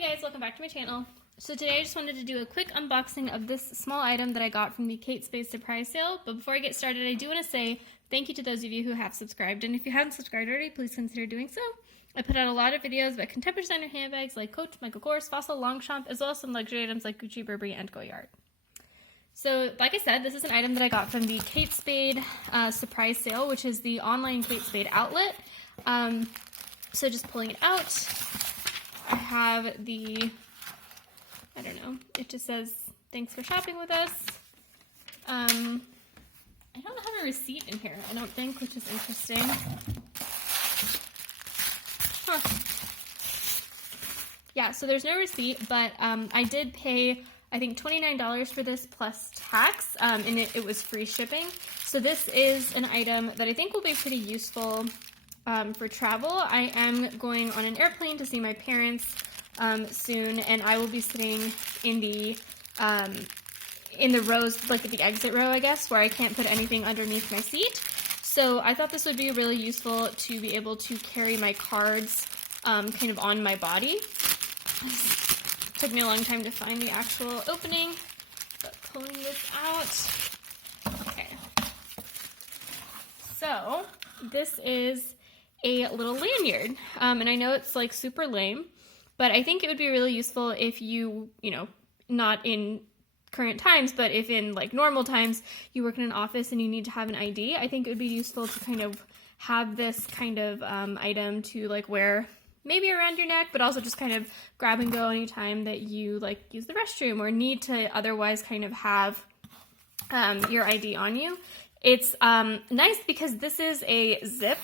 Hey guys, welcome back to my channel. So today I just wanted to do a quick unboxing of this small item that I got from the Kate Spade surprise sale. But before I get started, I do want to say thank you to those of you who have subscribed. And if you haven't subscribed already, please consider doing so. I put out a lot of videos about contemporary designer handbags like Coach, Michael Kors, Fossil, Longchamp, as well as some luxury items like Gucci, Burberry, and Goyard. So like I said, this is an item that I got from the Kate Spade surprise sale, which is the online Kate Spade outlet. So just pulling it out, I have the, I don't know, it just says, thanks for shopping with us. I don't have a receipt in here, I don't think, which is interesting. Huh. Yeah, so there's no receipt, but I did pay, I think, $29 for this plus tax, and it was free shipping. So this is an item that I think will be pretty useful for travel. I am going on an airplane to see my parents soon, and I will be sitting in the rows, like at the exit row, I guess, where I can't put anything underneath my seat. So I thought this would be really useful to be able to carry my cards kind of on my body. It took me a long time to find the actual opening, but pulling this out. Okay. So this is a little lanyard, and I know it's like super lame, but I think it would be really useful if you know, not in current times, but if in like normal times you work in an office and you need to have an ID, I think it would be useful to kind of have this kind of item to like wear maybe around your neck, but also just kind of grab and go anytime that you like use the restroom or need to otherwise kind of have your ID on you. It's nice because this is a zip.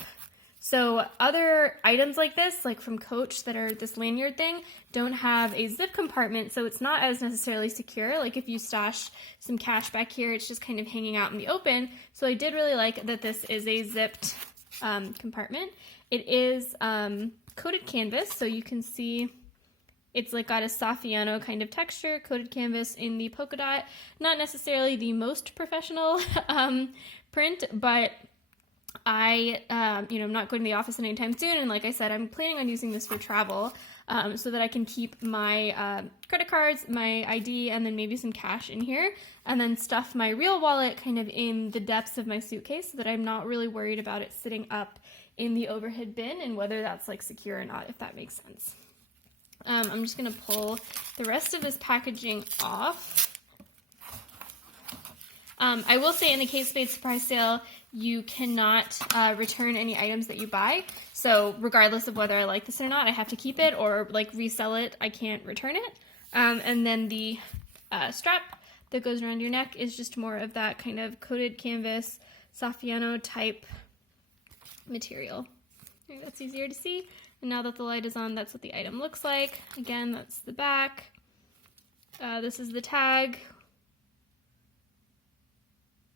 So other items like this, like from Coach that are this lanyard thing, don't have a zip compartment, so it's not as necessarily secure. Like if you stash some cash back here, it's just kind of hanging out in the open. So I did really like that this is a zipped compartment. It is coated canvas, so you can see it's like got a saffiano kind of texture, coated canvas in the polka dot. Not necessarily the most professional print, but I'm not going to the office anytime soon, and like I said, I'm planning on using this for travel, so that I can keep my credit cards, my ID, and then maybe some cash in here, and then stuff my real wallet kind of in the depths of my suitcase so that I'm not really worried about it sitting up in the overhead bin and whether that's like secure or not, if that makes sense. I'm just going to pull the rest of this packaging off. I will say in the Kate Spade surprise sale, you cannot return any items that you buy. So regardless of whether I like this or not, I have to keep it or like resell it. I can't return it. And then the strap that goes around your neck is just more of that kind of coated canvas, saffiano type material. Maybe that's easier to see. And now that the light is on, that's what the item looks like. Again, that's the back. This is the tag.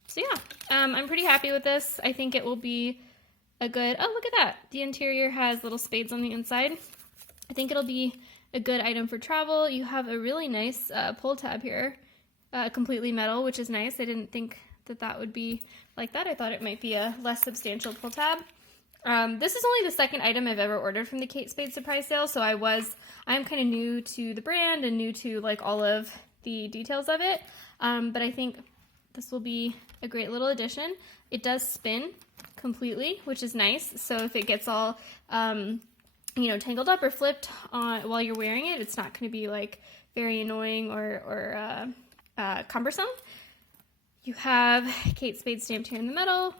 So yeah, I'm pretty happy with this. I think it will be a good, oh look at that. The interior has little spades on the inside. I think it'll be a good item for travel. You have a really nice pull tab here, completely metal, which is nice. I didn't think that that would be like that. I thought it might be a less substantial pull tab. This is only the second item I've ever ordered from the Kate Spade surprise sale, so I'm kind of new to the brand and new to like all of the details of it, but I think this will be a great little addition. It does spin completely, which is nice. So if it gets all, tangled up or flipped on while you're wearing it, it's not going to be like very annoying or cumbersome. You have Kate Spade stamped here in the middle,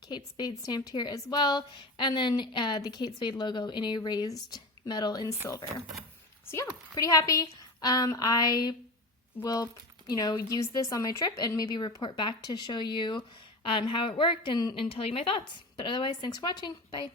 Kate Spade stamped here as well, and then the Kate Spade logo in a raised metal in silver. So yeah, pretty happy. I will use this on my trip and maybe report back to show you how it worked and tell you my thoughts. But otherwise, thanks for watching. Bye.